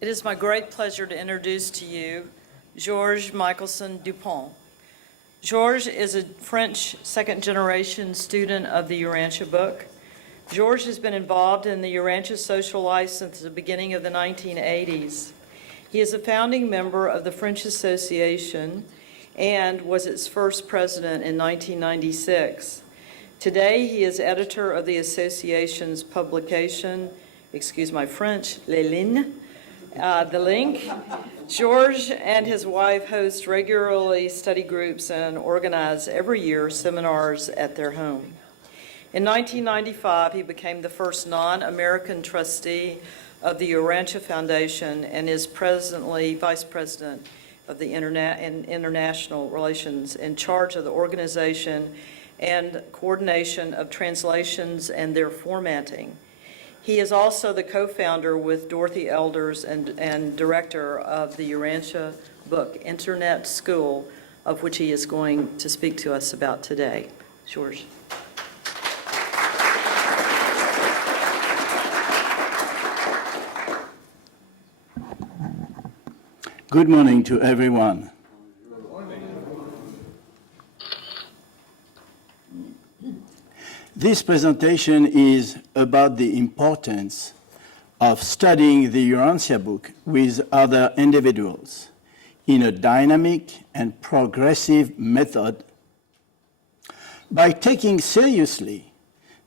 It is my great pleasure to introduce to you Georges Michelson-Dupont. Georges is a French second-generation student of the Urantia book. Georges has been involved in the Urantia social life since the beginning of the 1980s. He is a founding member of the French Association and was its first president in 1996. Today, he is editor of the association's publication, excuse my French, Les Lignes, The Link. Georges and his wife host regularly study groups and organize every year seminars at their home. In 1995, he became the first non-American trustee of the Urantia Foundation and is presently vice president of the international relations in charge of the organization and coordination of translations and their formatting. He is also the co-founder with Dorothy Elders and director of the Urantia book Internet School, of which he is going to speak to us about today. Georges. Good morning to everyone. This presentation is about the importance of studying the Urantia book with other individuals in a dynamic and progressive method by taking seriously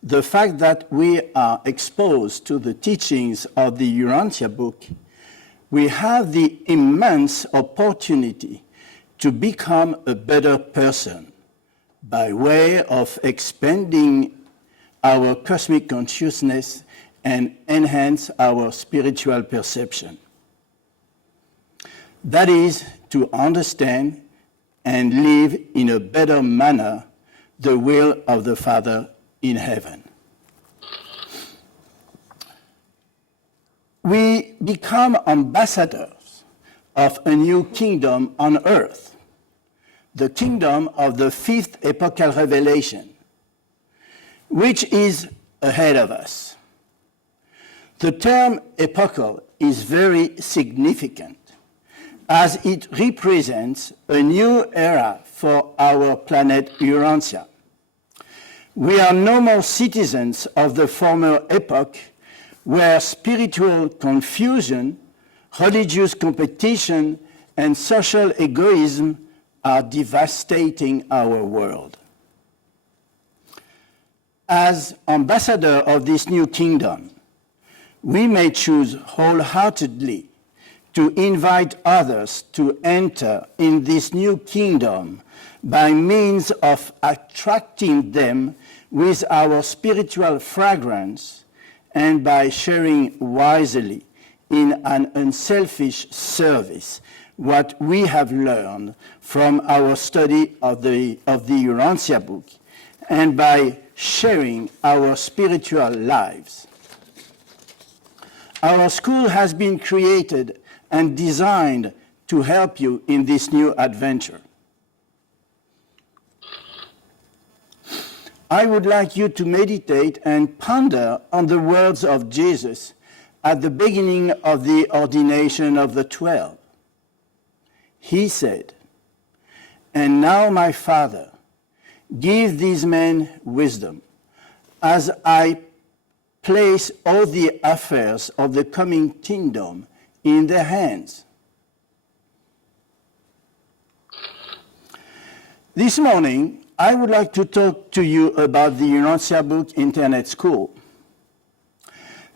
the fact that we are exposed to the teachings of the Urantia book. We have the immense opportunity to become a better person by way of expanding our cosmic consciousness and enhance our spiritual perception. That is, to understand and live in a better manner the will of the Father in heaven. We become ambassadors of a new kingdom on earth, the kingdom of the fifth epochal revelation, which is ahead of us. The term epochal is very significant as it represents a new era for our planet Urantia. We are no more citizens of the former epoch where spiritual confusion, religious competition, and social egoism are devastating our world. As ambassador of this new kingdom, we may choose wholeheartedly to invite others to enter in this new kingdom by means of attracting them with our spiritual fragrance and by sharing wisely in an unselfish service what we have learned from our study of the Urantia book and by sharing our spiritual lives. Our school has been created and designed to help you in this new adventure. I would like you to meditate and ponder on the words of Jesus at the beginning of the ordination of the 12. He said, "And now, my Father, give these men wisdom, as I place all the affairs of the coming kingdom in their hands." This morning, I would like to talk to you about the Urantia book Internet School.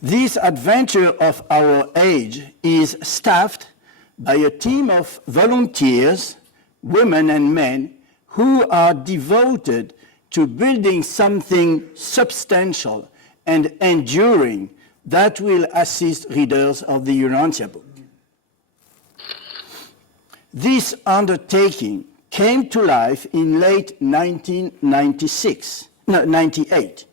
This adventure of our age is staffed by a team of volunteers, women and men, who are devoted to building something substantial and enduring that will assist readers of the Urantia book. This undertaking came to life in late 1998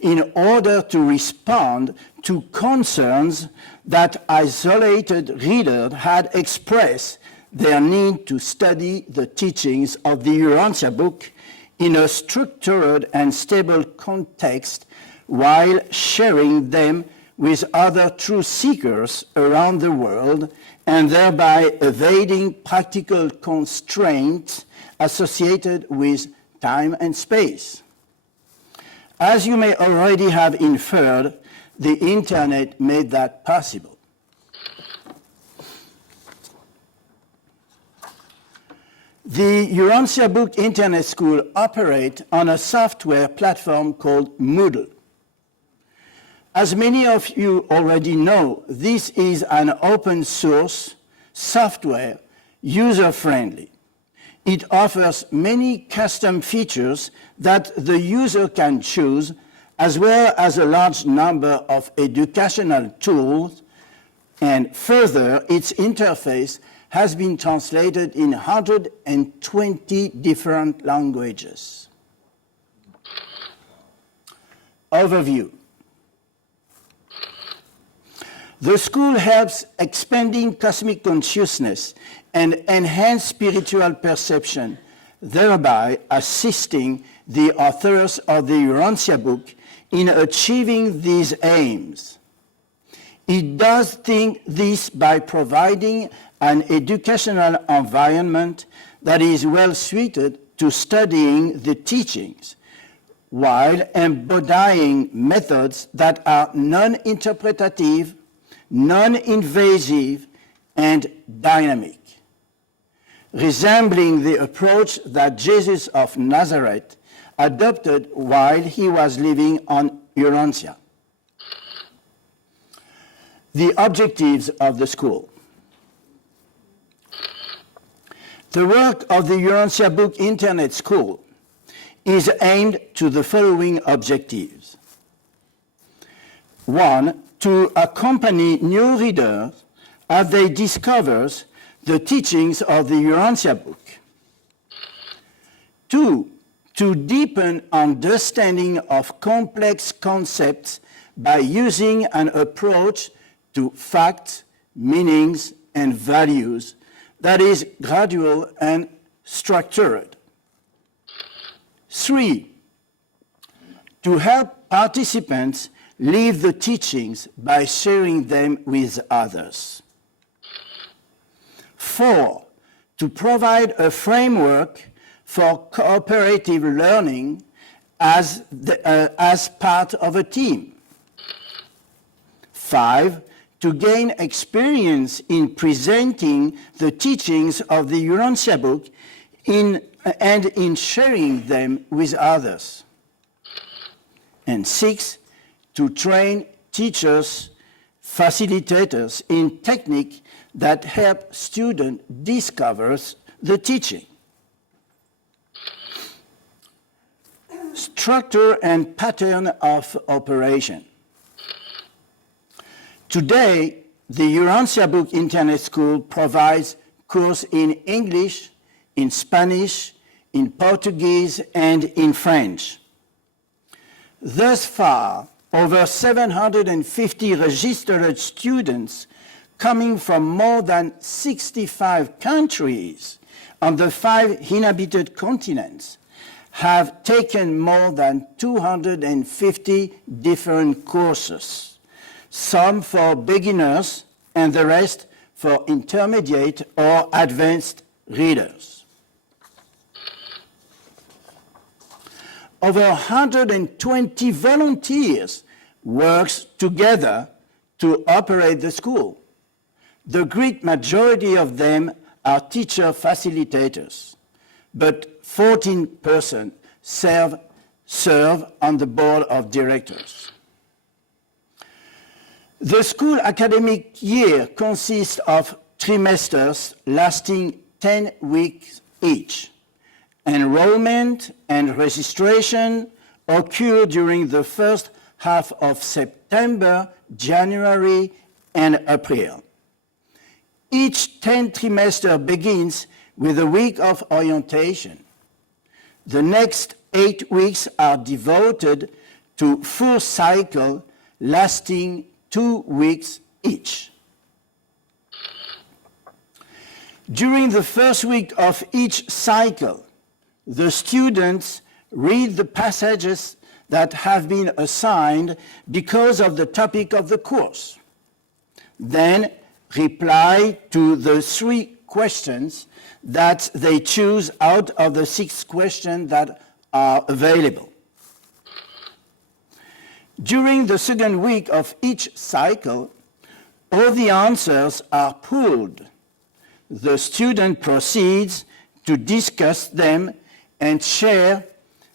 in order to respond to concerns that isolated readers had expressed their need to study the teachings of the Urantia book in a structured and stable context while sharing them with other truth seekers around the world and thereby evading practical constraints associated with time and space. As you may already have inferred, the internet made that possible. The Urantia Book Internet School operates on a software platform called Moodle. As many of you already know, this is an open source software, user-friendly. It offers many custom features that the user can choose, as well as a large number of educational tools, and further, its interface has been translated in 120 different languages. Overview. The school helps expanding cosmic consciousness and enhance spiritual perception, thereby assisting the authors of the Urantia book in achieving these aims. It does this by providing an educational environment that is well suited to studying the teachings, while embodying methods that are non-interpretative, non-invasive, and dynamic, resembling the approach that Jesus of Nazareth adopted while he was living on Urantia. The objectives of the school. The work of the Urantia Book Internet School is aimed to the following objectives. 1, to accompany new readers as they discover the teachings of the Urantia book. 2, to deepen understanding of complex concepts by using an approach to facts, meanings, and values that is gradual and structured. 3, to help participants live the teachings by sharing them with others. 4, to provide a framework for cooperative learning as part of a team. 5, to gain experience in presenting the teachings of the Urantia book and in sharing them with others. And 6, to train teachers, facilitators in technique that help students discover the teaching. Structure and pattern of operation. Today, the Urantia Book Internet School provides courses in English, in Spanish, in Portuguese, and in French. Thus far, over 750 registered students coming from more than 65 countries on the 5 inhabited continents have taken more than 250 different courses, some for beginners and the rest for intermediate or advanced readers. Over 120 volunteers work together to operate the school. The great majority of them are teacher facilitators, but 14 persons serve on the board of directors. The school academic year consists of trimesters lasting 10 weeks each. Enrollment and registration occur during the first half of September, January, and April. Each 10 trimester begins with a week of orientation. The next 8 weeks are devoted to full cycle lasting 2 weeks each. During the first week of each cycle, the students read the passages that have been assigned because of the topic of the course. Then reply to the 3 questions that they choose out of the 6 questions that are available. During the second week of each cycle, all the answers are pooled. The student proceeds to discuss them and share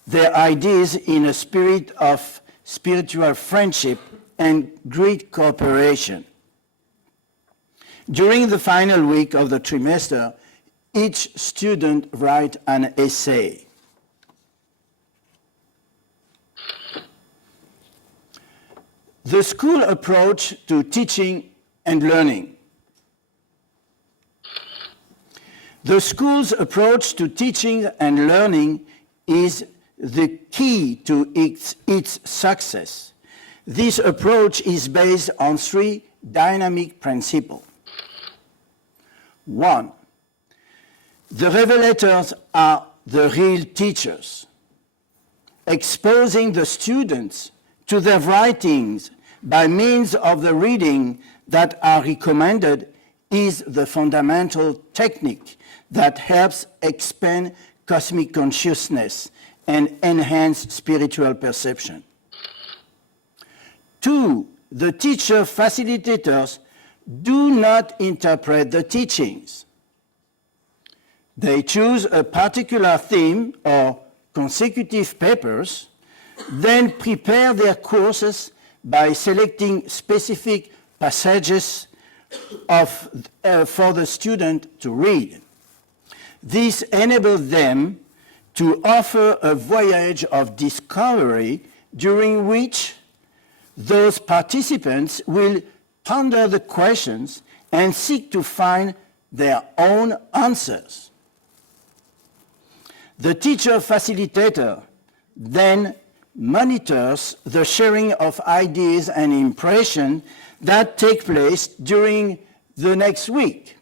their ideas in a spirit of spiritual friendship and great cooperation. During the final week of the trimester, each student writes an essay. The school approach to teaching and learning. The school's approach to teaching and learning is the key to its success. This approach is based on 3 dynamic principles. 1. The revelators are the real teachers. Exposing the students to their writings by means of the reading that are recommended is the fundamental technique that helps expand cosmic consciousness and enhance spiritual perception. 2. The teacher facilitators do not interpret the teachings. They choose a particular theme or consecutive papers, then prepare their courses by selecting specific passages for the student to read. This enables them to offer a voyage of discovery during which those participants will ponder the questions and seek to find their own answers. The teacher facilitator then monitors the sharing of ideas and impressions that take place during the next week.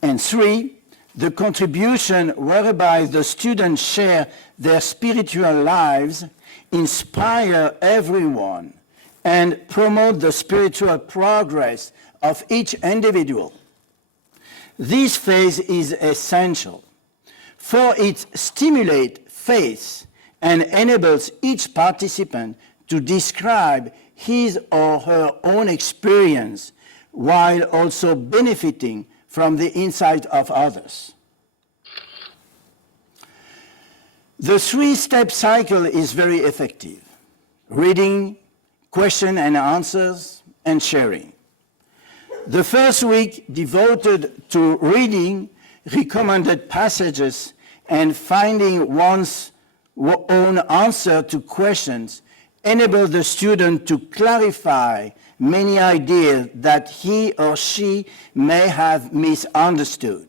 And 3, the contribution whereby the students share their spiritual lives inspire everyone and promote the spiritual progress of each individual. This phase is essential, for it stimulates faith and enables each participant to describe his or her own experience while also benefiting from the insight of others. The 3-step cycle is very effective: reading, question and answers, and sharing. The first week devoted to reading recommended passages and finding one's own answer to questions enabled the student to clarify many ideas that he or she may have misunderstood,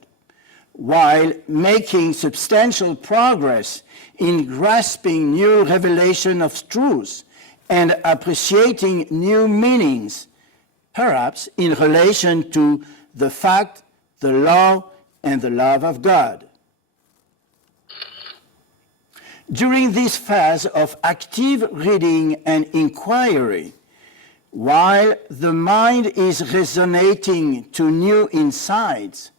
while making substantial progress in grasping new revelation of truth and appreciating new meanings, perhaps in relation to the fact, the law, and the love of God. During this phase of active reading and inquiry, while the mind is resonating to new insights,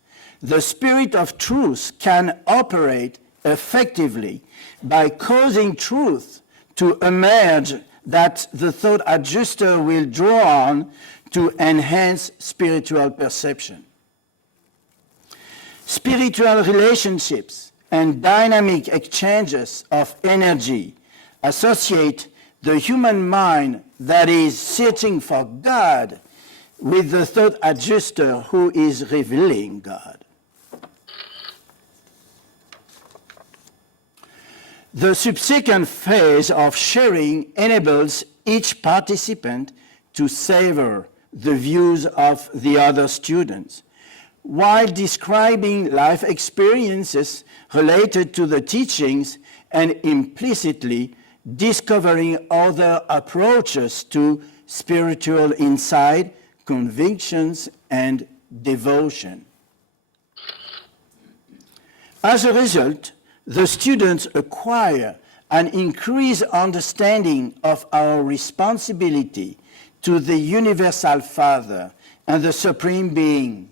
the spirit of truth can operate effectively by causing truth to emerge that the thought adjuster will draw on to enhance spiritual perception. Spiritual relationships and dynamic exchanges of energy associate the human mind that is searching for God with the thought adjuster who is revealing God. The subsequent phase of sharing enables each participant to savor the views of the other students, while describing life experiences related to the teachings and implicitly discovering other approaches to spiritual insight, convictions, and devotion. As a result, the students acquire an increased understanding of our responsibility to the Universal Father and the Supreme Being,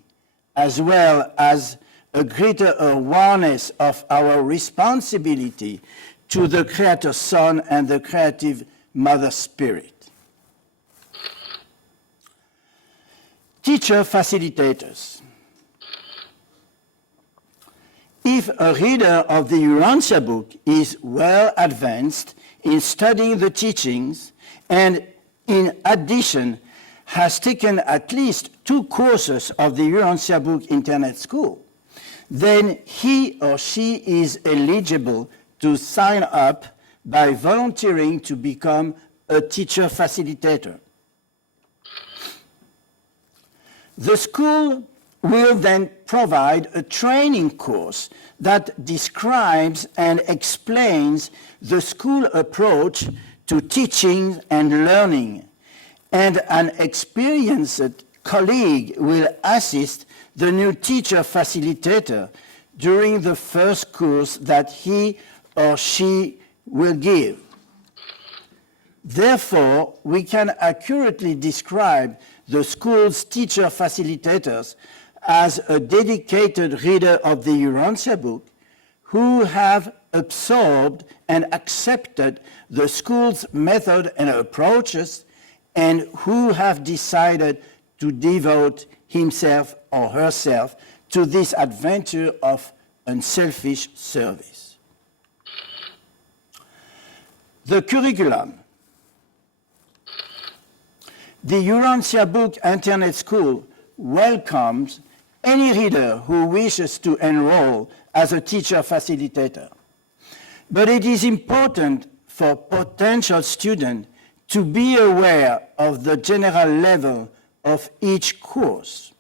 as well as a greater awareness of our responsibility to the Creator Son and the Creative Mother Spirit. Teacher facilitators. If a reader of the Urantia book is well advanced in studying the teachings and in addition has taken at least 2 courses of the Urantia book Internet School, then he or she is eligible to sign up by volunteering to become a teacher facilitator. The school will then provide a training course that describes and explains the school approach to teaching and learning, and an experienced colleague will assist the new teacher facilitator during the first course that he or she will give. Therefore, we can accurately describe the school's teacher facilitators as a dedicated reader of the Urantia book who have absorbed and accepted the school's method and approaches and who have decided to devote himself or herself to this adventure of unselfish service. The curriculum. The Urantia Book Internet School welcomes any reader who wishes to enroll as a teacher facilitator. But it is important for potential students to be aware of the general level of each course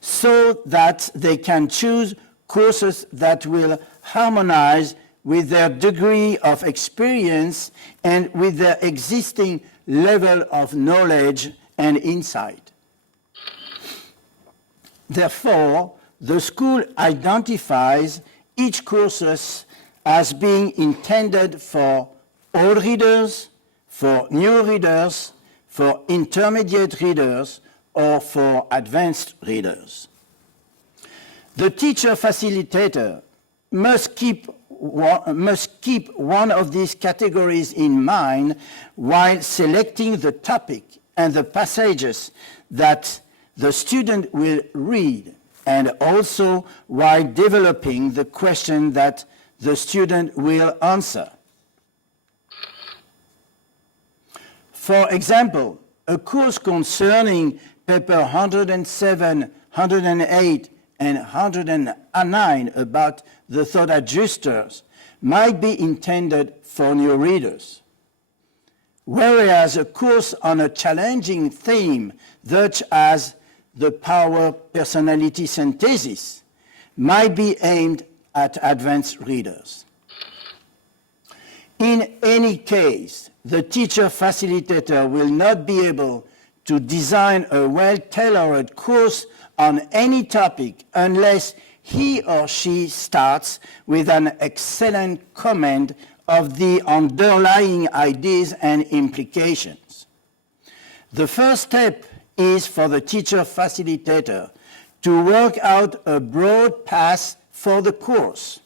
so that they can choose courses that will harmonize with their degree of experience and with their existing level of knowledge and insight. Therefore, the school identifies each course as being intended for all readers, for new readers, for intermediate readers, or for advanced readers. The teacher facilitator must keep one of these categories in mind while selecting the topic and the passages that the student will read, and also while developing the question that the student will answer. For example, a course concerning paper 107, 108, and 109 about the thought adjusters might be intended for new readers, whereas a course on a challenging theme such as the power personality synthesis might be aimed at advanced readers. In any case, the teacher facilitator will not be able to design a well-tailored course on any topic unless he or she starts with an excellent command of the underlying ideas and implications. The first step is for the teacher facilitator to work out a broad path for the course,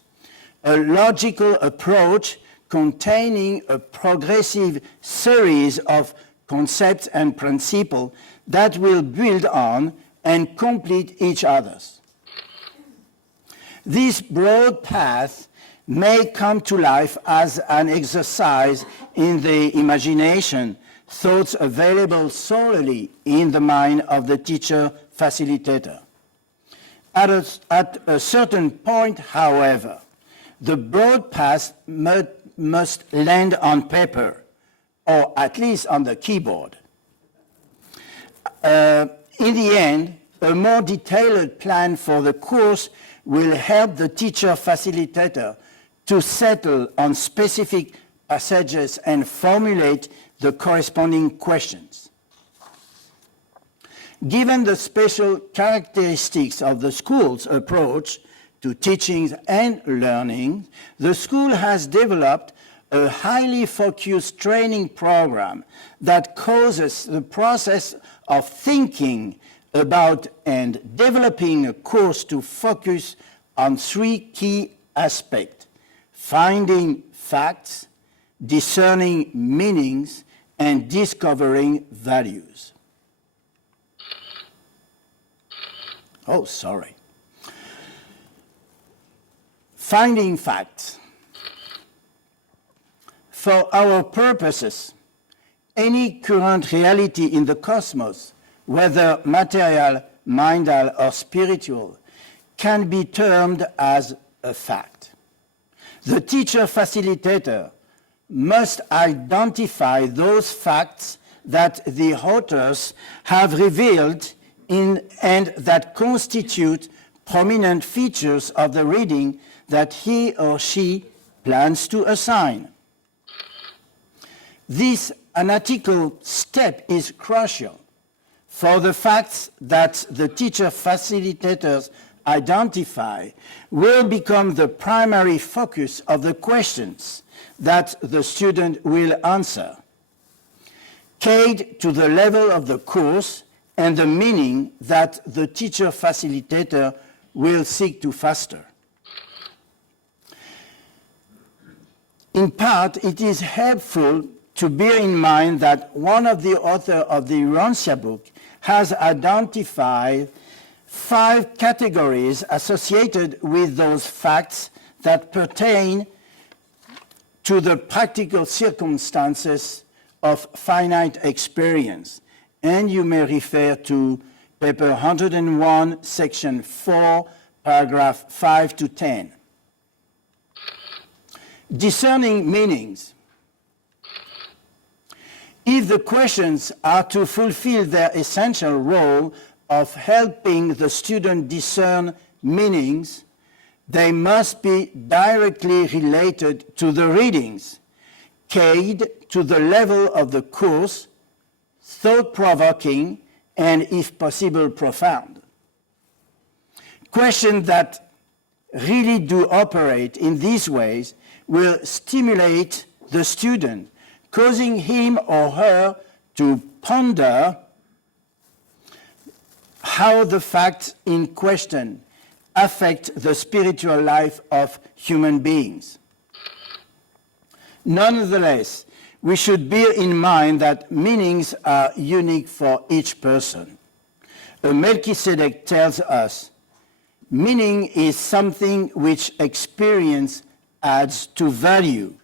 a logical approach containing a progressive series of concepts and principles that will build on and complete each other's. This broad path may come to life as an exercise in the imagination, thoughts available solely in the mind of the teacher facilitator. At a certain point, however, the broad path must land on paper, or at least on the keyboard. In the end, a more detailed plan for the course will help the teacher facilitator to settle on specific passages and formulate the corresponding questions. Given the special characteristics of the school's approach to teachings and learning, the school has developed a highly focused training program that causes the process of thinking about and developing a course to focus on three key aspects: finding facts, discerning meanings, and discovering values. Oh, sorry. Finding facts. For our purposes, any current reality in the cosmos, whether material, mindal, or spiritual, can be termed as a fact. The teacher-facilitator must identify those facts that the authors have revealed and that constitute prominent features of the reading that he or she plans to assign. This analytical step is crucial, for the facts that the teacher facilitators identify will become the primary focus of the questions that the student will answer, keyed to the level of the course and the meaning that the teacher facilitator will seek to foster. In part, it is helpful to bear in mind that one of the authors of the Urantia book has identified 5 categories associated with those facts that pertain to the practical circumstances of finite experience. And you may refer to paper 101, section 4, paragraph 5 to 10. Discerning meanings. If the questions are to fulfill their essential role of helping the student discern meanings, they must be directly related to the readings, keyed to the level of the course, thought-provoking, and if possible, profound. Questions that really do operate in these ways will stimulate the student, causing him or her to ponder how the facts in question affect the spiritual life of human beings. Nonetheless, we should bear in mind that meanings are unique for each person. Melchizedek tells us, meaning is something which experience adds to value.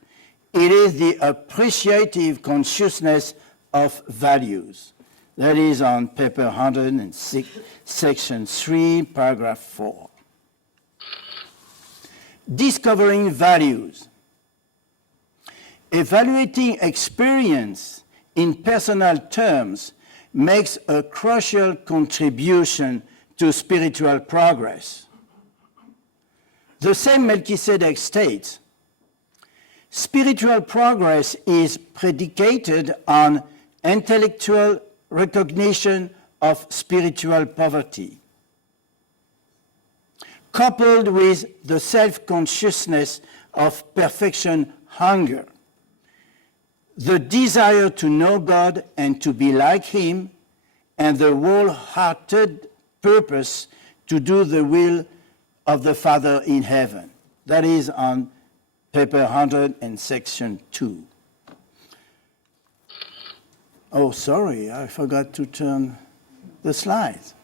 It is the appreciative consciousness of values. That is on paper 106, section 3, paragraph 4. Discovering values. Evaluating experience in personal terms makes a crucial contribution to spiritual progress. The same Melchizedek states, spiritual progress is predicated on intellectual recognition of spiritual poverty, coupled with the self-consciousness of perfection hunger, the desire to know God and to be like Him, and the wholehearted purpose to do the will of the Father in heaven. That is on paper 100 and section 2. Oh, sorry, I forgot to turn the slides.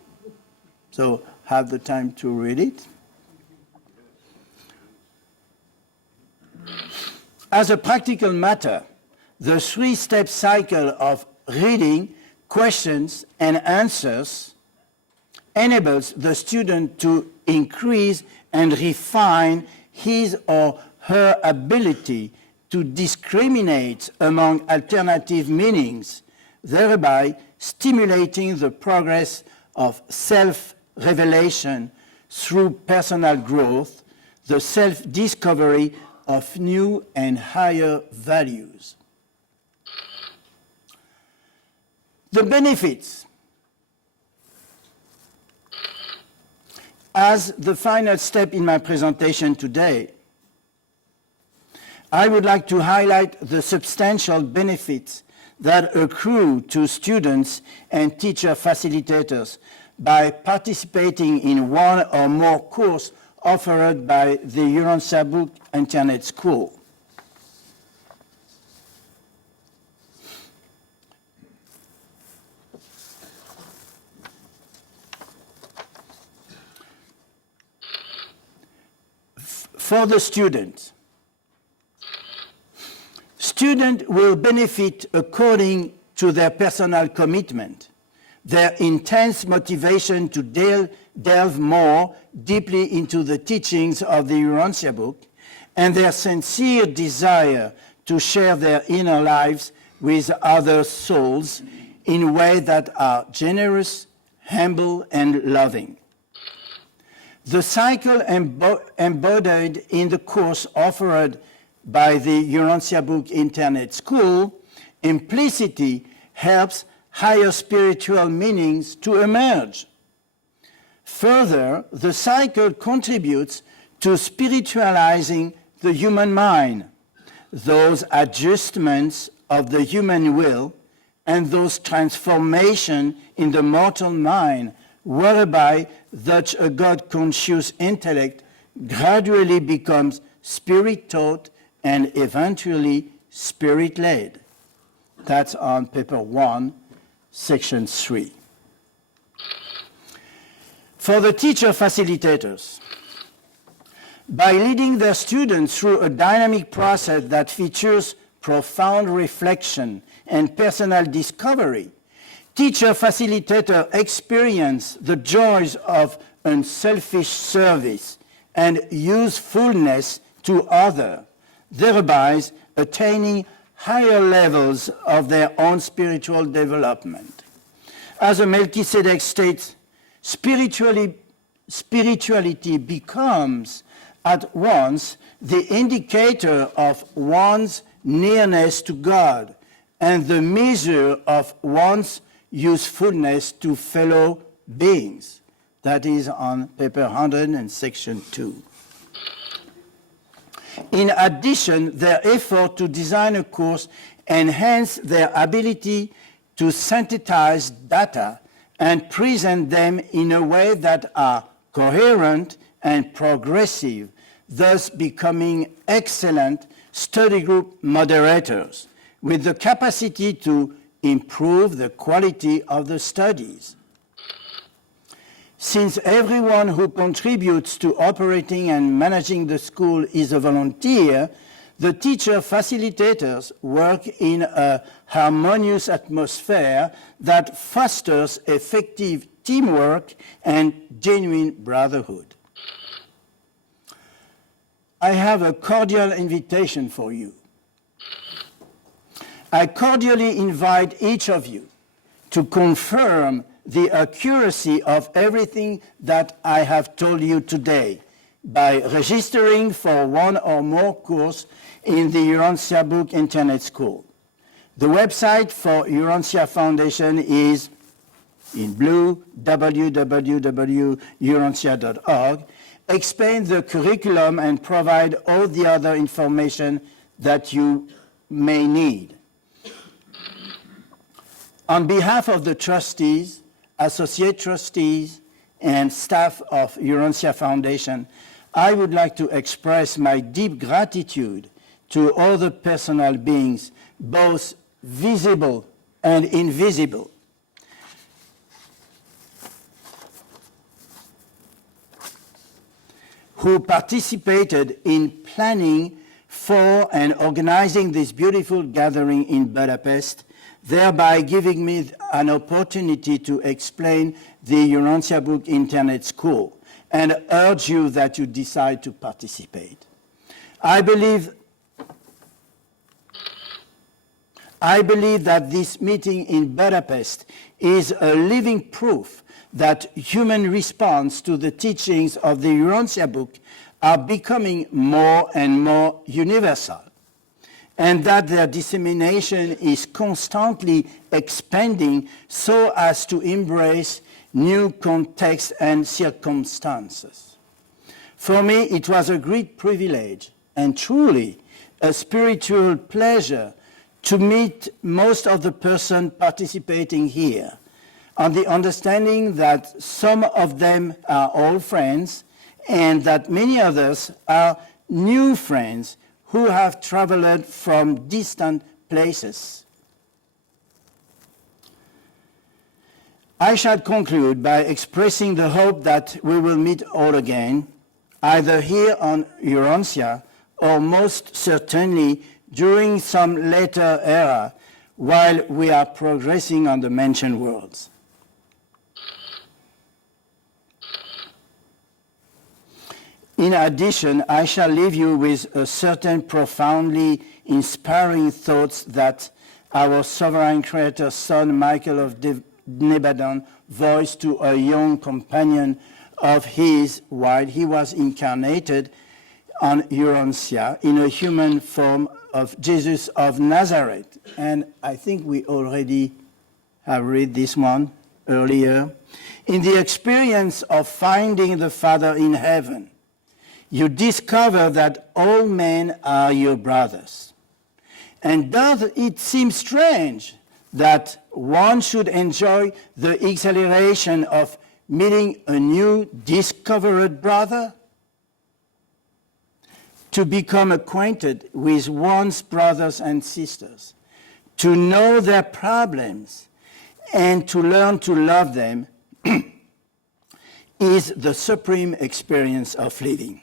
So have the time to read it. As a practical matter, the 3-step cycle of reading, questions, and answers enables the student to increase and refine his or her ability to discriminate among alternative meanings, thereby stimulating the progress of self-revelation through personal growth, the self-discovery of new and higher values. The benefits. As the final step in my presentation today, I would like to highlight the substantial benefits that accrue to students and teacher facilitators by participating in one or more courses offered by the Urantia Book Internet School. For the students, students will benefit according to their personal commitment, their intense motivation to delve more deeply into the teachings of the Urantia book, and their sincere desire to share their inner lives with other souls in ways that are generous, humble, and loving. The cycle embodied in the course offered by the Urantia Book Internet School implicitly helps higher spiritual meanings to emerge. Further, the cycle contributes to spiritualizing the human mind, those adjustments of the human will, and those transformations in the mortal mind whereby such a God-conscious intellect gradually becomes spirit-taught and eventually spirit-led. That's on paper 1, section 3. For the teacher facilitators, by leading their students through a dynamic process that features profound reflection and personal discovery, teacher facilitator experience the joys of unselfish service and usefulness to others, thereby attaining higher levels of their own spiritual development. As Melchizedek states, spirituality becomes at once the indicator of one's nearness to God and the measure of one's usefulness to fellow beings. That is on paper 100 and section 2. In addition, their effort to design a course enhance their ability to synthesize data and present them in a way that are coherent and progressive, thus becoming excellent study group moderators with the capacity to improve the quality of the studies. Since everyone who contributes to operating and managing the school is a volunteer, the teacher facilitators work in a harmonious atmosphere that fosters effective teamwork and genuine brotherhood. I have a cordial invitation for you. I cordially invite each of you to confirm the accuracy of everything that I have told you today by registering for one or more courses in the Urantia Book Internet School. The website for Urantia Foundation is in blue, www.urantia.org. Explain the curriculum and provide all the other information that you may need. On behalf of the trustees, associate trustees, and staff of Urantia Foundation, I would like to express my deep gratitude to all the personal beings, both visible and invisible, who participated in planning for and organizing this beautiful gathering in Budapest, thereby giving me an opportunity to explain the Urantia Book Internet School and urge you that you decide to participate. I believe that this meeting in Budapest is a living proof that human response to the teachings of the Urantia book are becoming more and more universal, and that their dissemination is constantly expanding so as to embrace new context and circumstances. For me, it was a great privilege and truly a spiritual pleasure to meet most of the persons participating here, on the understanding that some of them are old friends and that many others are new friends who have traveled from distant places. I shall conclude by expressing the hope that we will meet all again, either here on Urantia or most certainly during some later era while we are progressing on the mentioned worlds. In addition, I shall leave you with a certain profoundly inspiring thoughts that our sovereign creator son Michael of Nebadon voiced to a young companion of his while he was incarnated on Urantia in a human form of Jesus of Nazareth. And I think we already have read this one earlier. In the experience of finding the Father in heaven, you discover that all men are your brothers. And does it seem strange that one should enjoy the exhilaration of meeting a new discovered brother? To become acquainted with one's brothers and sisters, to know their problems, and to learn to love them is the supreme experience of living.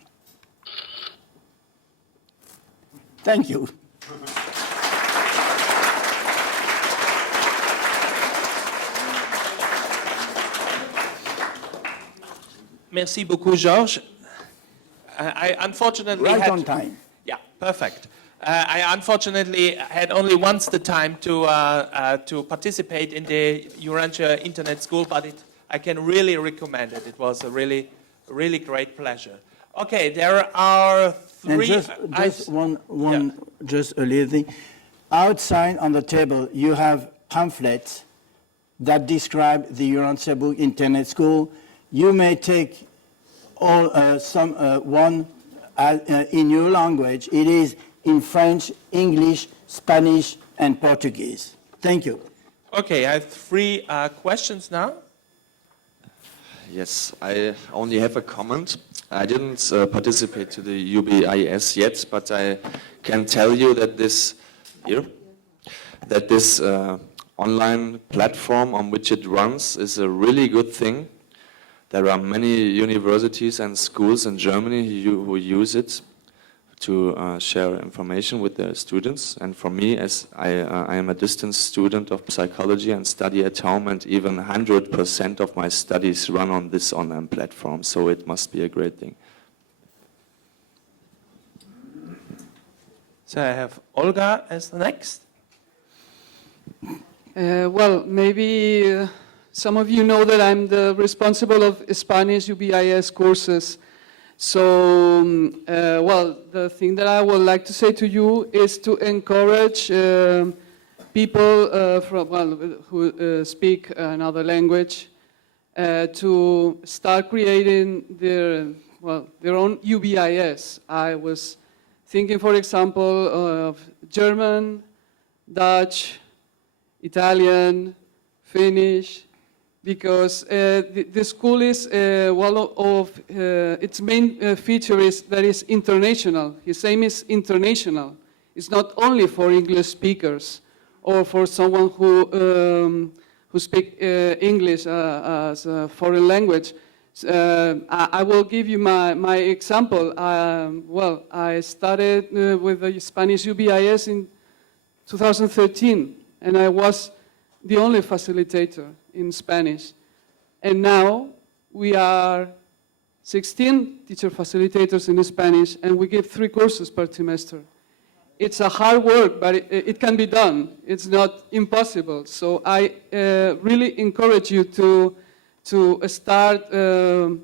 Thank you. Merci beaucoup, Georges. I unfortunately Right had, on time. Yeah, perfect. I unfortunately had only once the time to participate in the Urantia Internet School, but I can really recommend it. It was a really, really great pleasure. Okay, there are three. And just a little thing. Outside on the table, you have pamphlets that describe the Urantia Book Internet School. You may take one in your language. It is in French, English, Spanish, and Portuguese. Thank you. Okay, I have three questions now. Yes, I only have a comment. I didn't participate to the UBIS yet, but I can tell you that this online platform on which it runs is a really good thing. There are many universities and schools in Germany who use it to share information with their students. And for me, as I am a distance student of psychology and study at home, and even 100% of my studies run on this online platform, so it must be a great thing. So I have Olga as the next. Well, maybe some of you know that I'm the responsible of Spanish UBIS courses. So, well, the thing that I would like to say to you is to encourage people who speak another language to start creating their own UBIS. I was thinking, for example, of German, Dutch, Italian, Finnish, because the school is one of its main feature is that it's international. His aim is international. It's not only for English speakers or for someone who speak English as a foreign language. I will give you my example. Well, I started with the Spanish UBIS in 2013, and I was the only facilitator in Spanish. And now we are 16 teacher facilitators in Spanish, and we give 3 courses per trimester. It's a hard work, but it can be done. It's not impossible. So I really encourage you to start a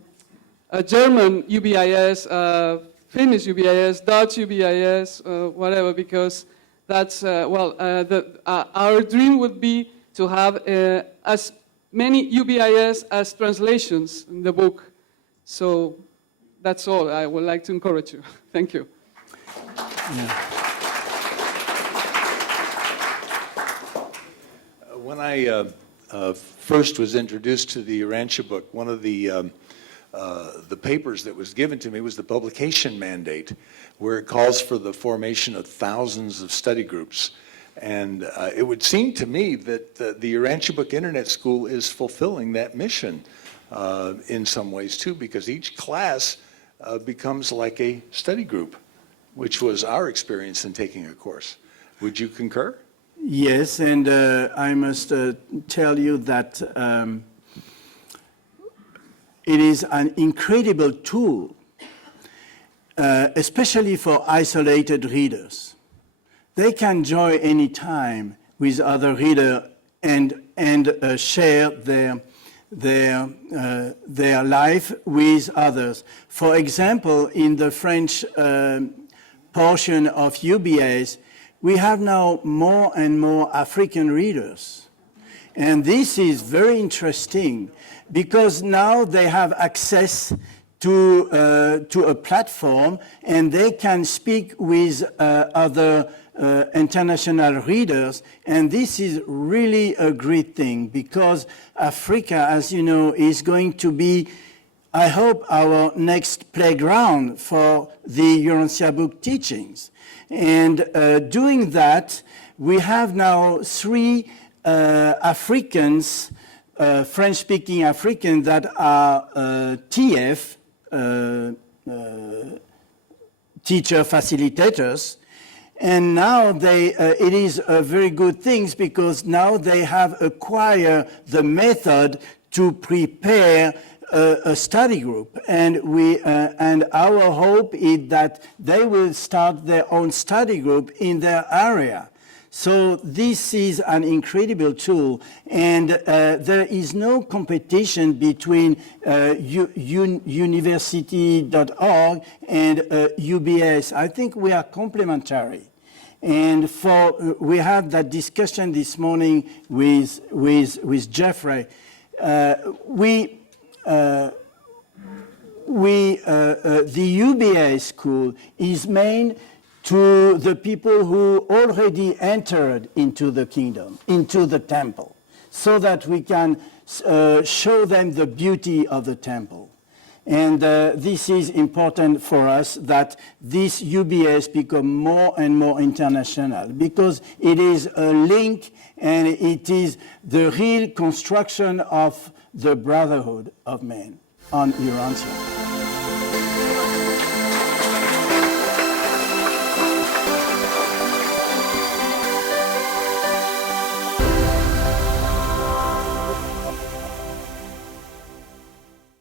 German UBIS, Finnish UBIS, Dutch UBIS, whatever, because that's, our dream would be to have as many UBIS as translations in the book. So that's all I would like to encourage you. Thank you. When I first was introduced to the Urantia book, one of the papers that was given to me was the publication mandate, where it calls for the formation of thousands of study groups. And it would seem to me that the Urantia Book Internet School is fulfilling that mission in some ways too, because each class becomes like a study group, which was our experience in taking a course. Would you concur? Yes, and I must tell you that it is an incredible tool, especially for isolated readers. They can join anytime with other readers and share their life with others. For example, in the French portion of UBS, we have now more and more African readers. And this is very interesting because now they have access to a platform and they can speak with other international readers. And this is really a great thing because Africa, as you know, is going to be, I hope, our next playground for the Urantia book teachings. And doing that, we have now 3 Africans, French-speaking Africans that are TF, teacher facilitators. And now it is a very good thing because now they have acquired the method to prepare a study group, and our hope is that they will start their own study group in their area. So this is an incredible tool, and there is no competition between university.org and UBS. I think we are complementary. And we had that discussion this morning with Jeffrey. The UBA school is meant to the people who already entered into the kingdom, into the temple, so that we can show them the beauty of the temple. And this is important for us that this UBS become more and more international because it is a link and it is the real construction of the brotherhood of men on Urantia.